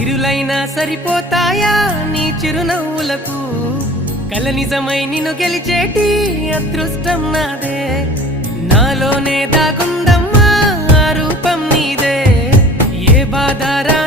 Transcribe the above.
సిరులైనా సరిపోతాయా నీ చిరునవ్వులకు కల నిజమై నిన్ను గెలిచేటి అదృష్టం నాదే నాలోనే దాగుందమ్మా ఆ రూపం నీదే ఏ బాధారా